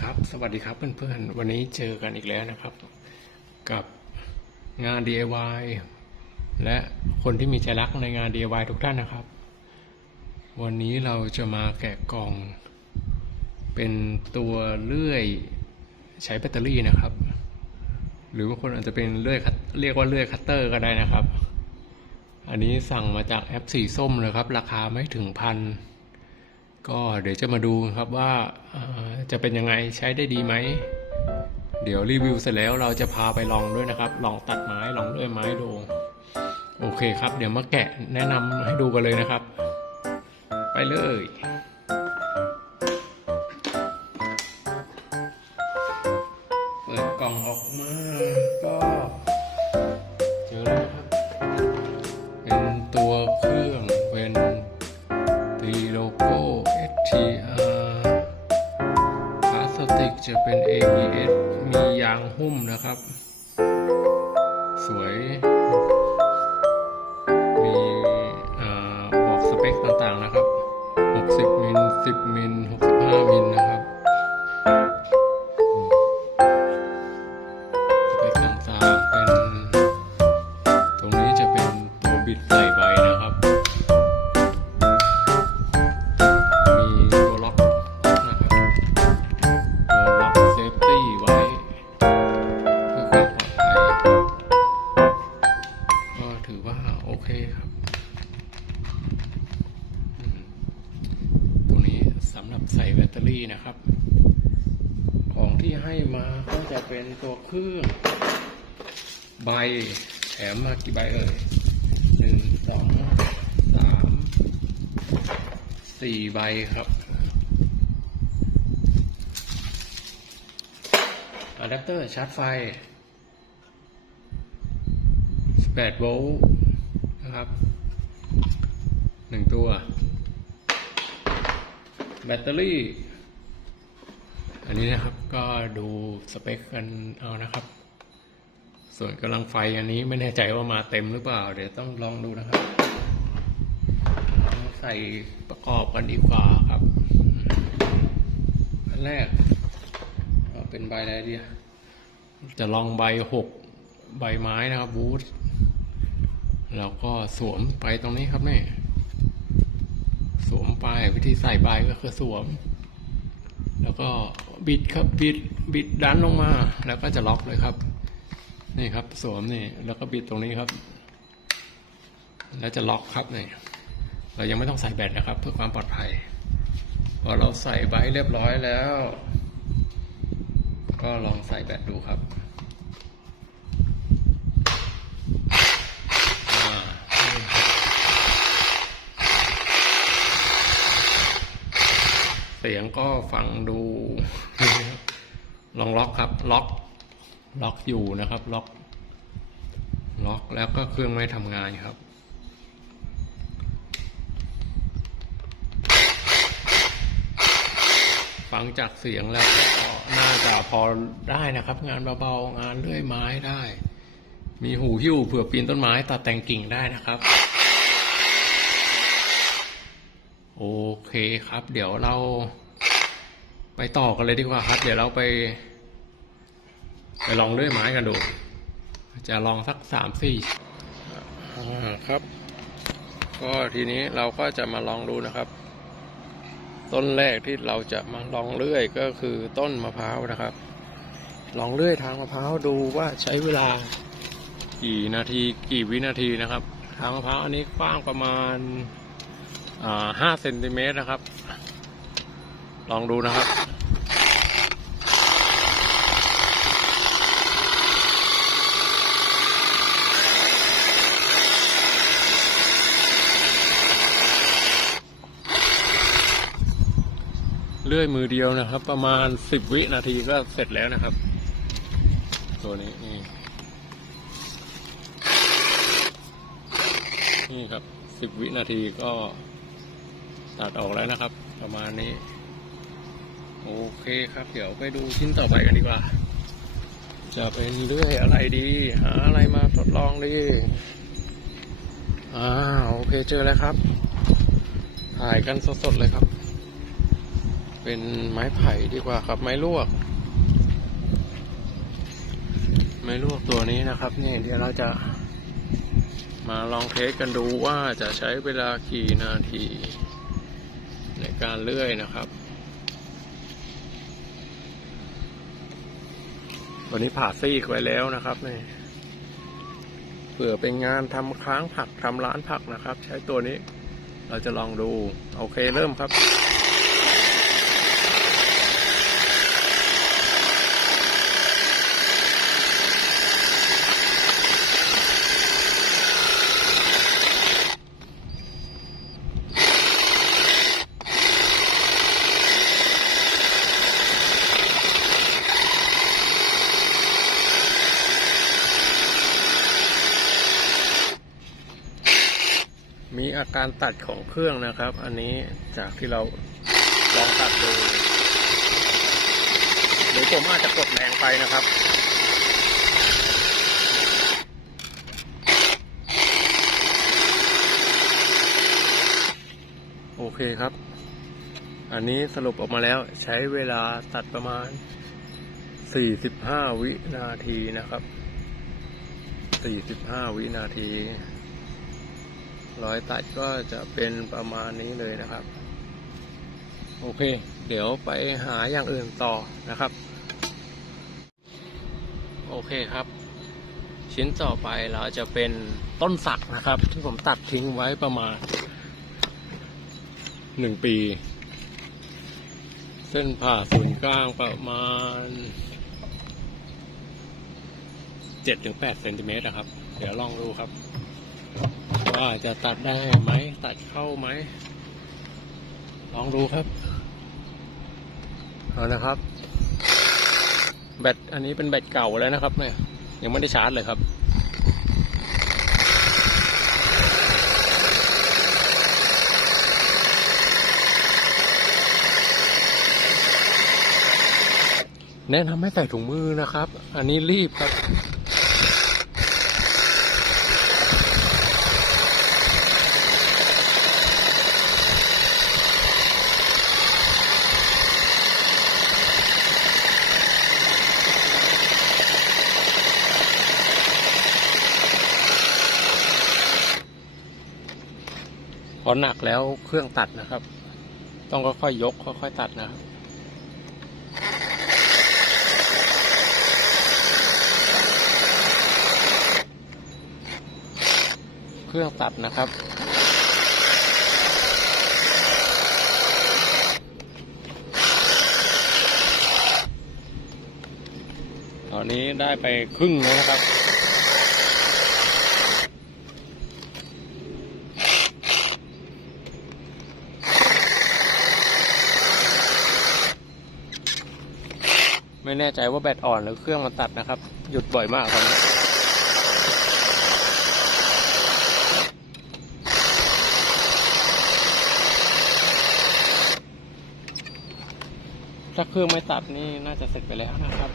ครับ สวัสดีครับเพื่อนๆ วันนี้เจอกันอีกแล้วนะครับ กับงาน DIY และคนที่มีใจรักในงาน DIY ทุกท่านนะครับ วันนี้เราจะมาแกะกล่อง เป็นตัวเลื่อยใช้แบตเตอรี่นะครับ หรือบางคนอาจจะเป็นเลื่อยเรียกว่าเลื่อยคัตเตอร์ก็ได้นะครับ อันนี้สั่งมาจากแอปสีส้มเลยครับ ราคาไม่ถึงพัน ก็เดี๋ยวจะมาดูครับว่าจะเป็นยังไงใช้ได้ดีไหม เดี๋ยวรีวิวเสร็จแล้วเราจะพาไปลองด้วยนะครับ ลองตัดไม้ลองเลื่อยไม้ดูโอเคครับ เดี๋ยวมาแกะแนะนำให้ดูกันเลยนะครับ ไปเลยเปิดกล่องออกมา สวย กี่ใบเอ่ยหนึ่งสองสามสี่ใบครับอะแดปเตอร์ชาร์จไฟ 18 โวลต์นะครับหนึ่งตัว แบตเตอรี่ อันนี้นะครับก็ดูสเปคกันเอานะครับ ส่วนกำลังไฟอันนี้ไม่แน่ใจว่ามาเต็มหรือเปล่า เดี๋ยวต้องลองดูนะครับลองใส่ประกอบกันดีกว่าครับ อันแรกเป็นใบอะไรดีจะลองใบหกใบไม้นะครับวูดแล้วก็สวมไปตรงนี้ครับนี่สวมไปวิธีใส่ใบก็คือสวม แล้วก็บิดครับบิดบิดดันลงมา แล้วก็จะล็อกเลยครับ นี่ครับสวมนี่แล้วก็บิดตรงนี้ครับ แล้วจะล็อกครับนี่เรายังไม่ต้องใส่แบตนะครับ เพื่อความปลอดภัย พอเราใส่ใบเรียบร้อยแล้ว ก็ลองใส่แบตดูครับอ่านี่ครับเสียงก็ฟังดู ลองล็อกครับ ล็อก ล็อกอยู่นะครับ ล็อก ล็อกแล้วก็เครื่องไม่ทำงานครับ ฟังจากเสียงแล้วก็น่าจะพอได้นะครับ งานเบาๆงานเลื่อยไม้ได้ มีหูหิ้วเผื่อปีนต้นไม้ตัดแต่งกิ่งได้นะครับโอเคครับ เดี๋ยวเราไปต่อกันเลยดีกว่าครับ เดี๋ยวเราไป ไปลองเลื่อยไม้กันดู จะลองสักสามสี่ครับ ก็ทีนี้เราก็จะมาลองดูนะครับ ต้นแรกที่เราจะมาลองเลื่อยก็คือต้นมะพร้าวนะครับ ลองเลื่อยทางมะพร้าวดูว่าใช้เวลา กี่นาทีกี่วินาทีนะครับ ทางมะพร้าวอันนี้กว้างประมาณห้าเซนติเมตรนะครับ ลองดูนะครับ เลื่อยมือเดียวนะครับ ประมาณสิบวินาทีก็เสร็จแล้วนะครับ ตัวนี้นี่นี่ครับสิบวินาทีก็ตัดออกแล้วนะครับ ประมาณนี้ โอเคครับ เดี๋ยวไปดูชิ้นต่อไปกันดีกว่า จะเป็นเลื่อยอะไรดี หาอะไรมาทดลองดีอ่าโอเคเจอแล้วครับ ถ่ายกันสดๆเลยครับ เป็นไม้ไผ่ดีกว่าครับ ไม้ลวก ไม้ลวกตัวนี้นะครับนี่เดี๋ยวเราจะ มาลองเทสกันดูว่าจะใช้เวลากี่นาที ในการเลื่อยนะครับวันนี้ผ่าซีกไว้แล้วนะครับนี่เผื่อเป็นงานทำค้างผักทำร้านผักนะครับ ใช้ตัวนี้เราจะลองดู โอเคเริ่มครับ มีอาการตัดของเครื่องนะครับ อันนี้จากที่เราลองตัดดูหรือผมอาจจะกดแรงไปนะครับโอเคครับ อันนี้สรุปออกมาแล้วใช้เวลาตัดประมาณ 45 วินาทีนะครับ 45 วินาที รอยตัดก็จะเป็นประมาณนี้เลยนะครับ โอเค เดี๋ยวไปหาอย่างอื่นต่อนะครับ โอเคครับ ชิ้นต่อไปเราจะเป็นต้นสักนะครับ ที่ผมตัดทิ้งไว้ประมาณหนึ่งปี เส้นผ่าศูนย์กลางประมาณเจ็ดถึงแปดเซนติเมตรนะครับ เดี๋ยวลองดูครับ ว่าจะตัดได้ไหม ตัดเข้าไหม ลองดูครับ เอานะครับ แบตอันนี้เป็นแบตเก่าแล้วนะครับเนี่ยยังไม่ได้ชาร์จเลยครับแนะนำให้ใส่ถุงมือนะครับ อันนี้รีบครับ อหนักแล้วเครื่องตัดนะครับ ต้องค่อยๆยกค่อยๆตัดนะครับเครื่องตัดนะครับ ตอนนี้ได้ไปครึ่งแล้วนะครับ ไม่แน่ใจว่าแบตอ่อนหรือเครื่องมันตัดนะครับ หยุดบ่อยมากครับถ้าเครื่องไม่ตัดนี่น่าจะเสร็จไปแล้วนะครับ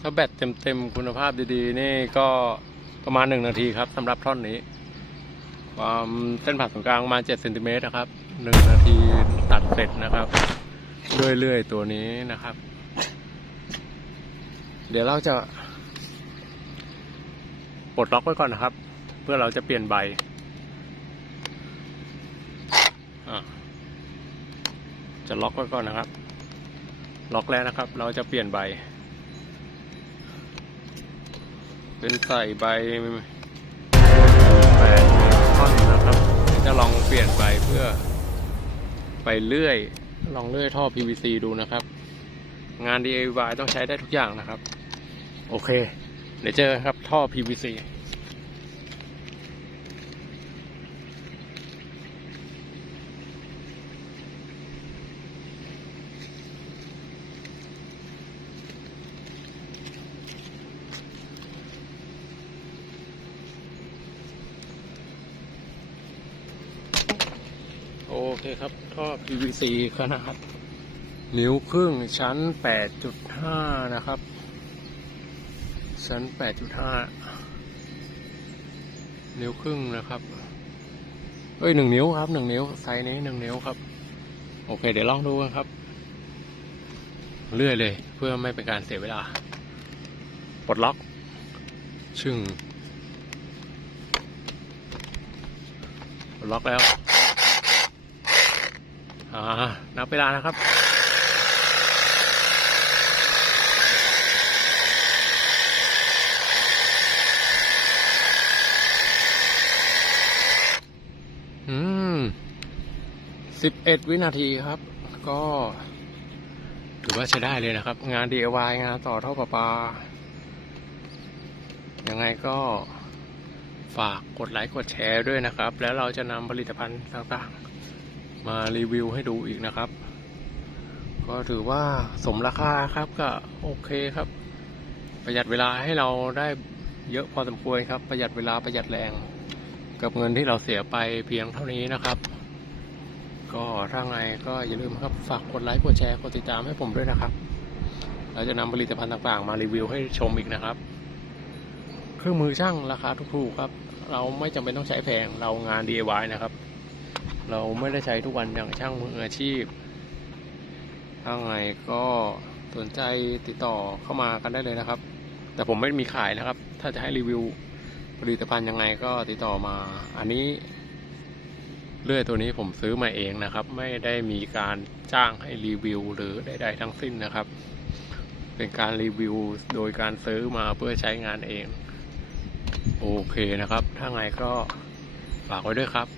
ถ้าแบตเต็มๆคุณภาพดีๆ นี่ก็ประมาณหนึ่งนาทีครับสำหรับท่อนนี้ ความเส้นผ่าศูนย์กลางประมาณ7เซนติเมตรนะครับหนึ่งนาทีตัดเสร็จนะครับเรื่อยๆตัวนี้นะครับ เดี๋ยวเราจะปลดล็อกไว้ก่อนนะครับ เพื่อเราจะเปลี่ยนใบจะล็อกไว้ก่อนนะครับ ล็อกแล้วนะครับ เราจะเปลี่ยนใบ เป็นใส่ใบแปดท่อนนะครับจะลองเปลี่ยนใบเพื่อ ไปเลื่อย ลองเลื่อยท่อ PVC ดูนะครับ งาน DIY ต้องใช้ได้ทุกอย่างนะครับ โอเค เดี๋ยวเจอกันครับท่อ PVC เคครับท่อ PVC ขนาด นิ้วครึ่งชั้น 8.5 นะครับ ชั้น 8.5 นิ้วครึ่งนะครับ เอ้ยหนึ่งนิ้วครับหนึ่งนิ้วไซส์นี้หนึ่งนิ้วครับ โอเค เดี๋ยวลองดูกันครับ เลื่อยเลยเพื่อไม่เป็นการเสียเวลา ปลดล็อก ชึ่งปลดล็อกแล้ว อ่านับเวลานะครับอืมสิบเอ็ดวินาทีครับ ก็ถือว่าใช้ได้เลยนะครับ งาน DIY งานต่อท่อประปา ยังไงก็ฝากกดไลค์กดแชร์ด้วยนะครับ แล้วเราจะนำผลิตภัณฑ์ต่างๆ มารีวิวให้ดูอีกนะครับ ก็ถือว่าสมราคาครับก็โอเคครับ ประหยัดเวลาให้เราได้เยอะพอสมควรครับ ประหยัดเวลาประหยัดแรง กับเงินที่เราเสียไปเพียงเท่านี้นะครับ ก็ถ้าไงก็อย่าลืมครับฝากกดไลค์กดแชร์กดติดตามให้ผมด้วยนะครับ เราจะนำผลิตภัณฑ์ต่างๆ มารีวิวให้ชมอีกนะครับ เครื่องมือช่างราคาถูกๆครับ เราไม่จำเป็นต้องใช้แพงเรางาน DIY นะครับ เราไม่ได้ใช้ทุกวันอย่างช่างมืออาชีพถ้าไงก็สนใจติดต่อเข้ามากันได้เลยนะครับ แต่ผมไม่มีขายนะครับ ถ้าจะให้รีวิวผลิตภัณฑ์ยังไงก็ติดต่อมา อันนี้เลื่อยตัวนี้ผมซื้อมาเองนะครับ ไม่ได้มีการจ้างให้รีวิวหรือใดๆทั้งสิ้นนะครับ เป็นการรีวิวโดยการซื้อมาเพื่อใช้งานเอง โอเคนะครับ ถ้าไงก็ฝากไว้ด้วยครับ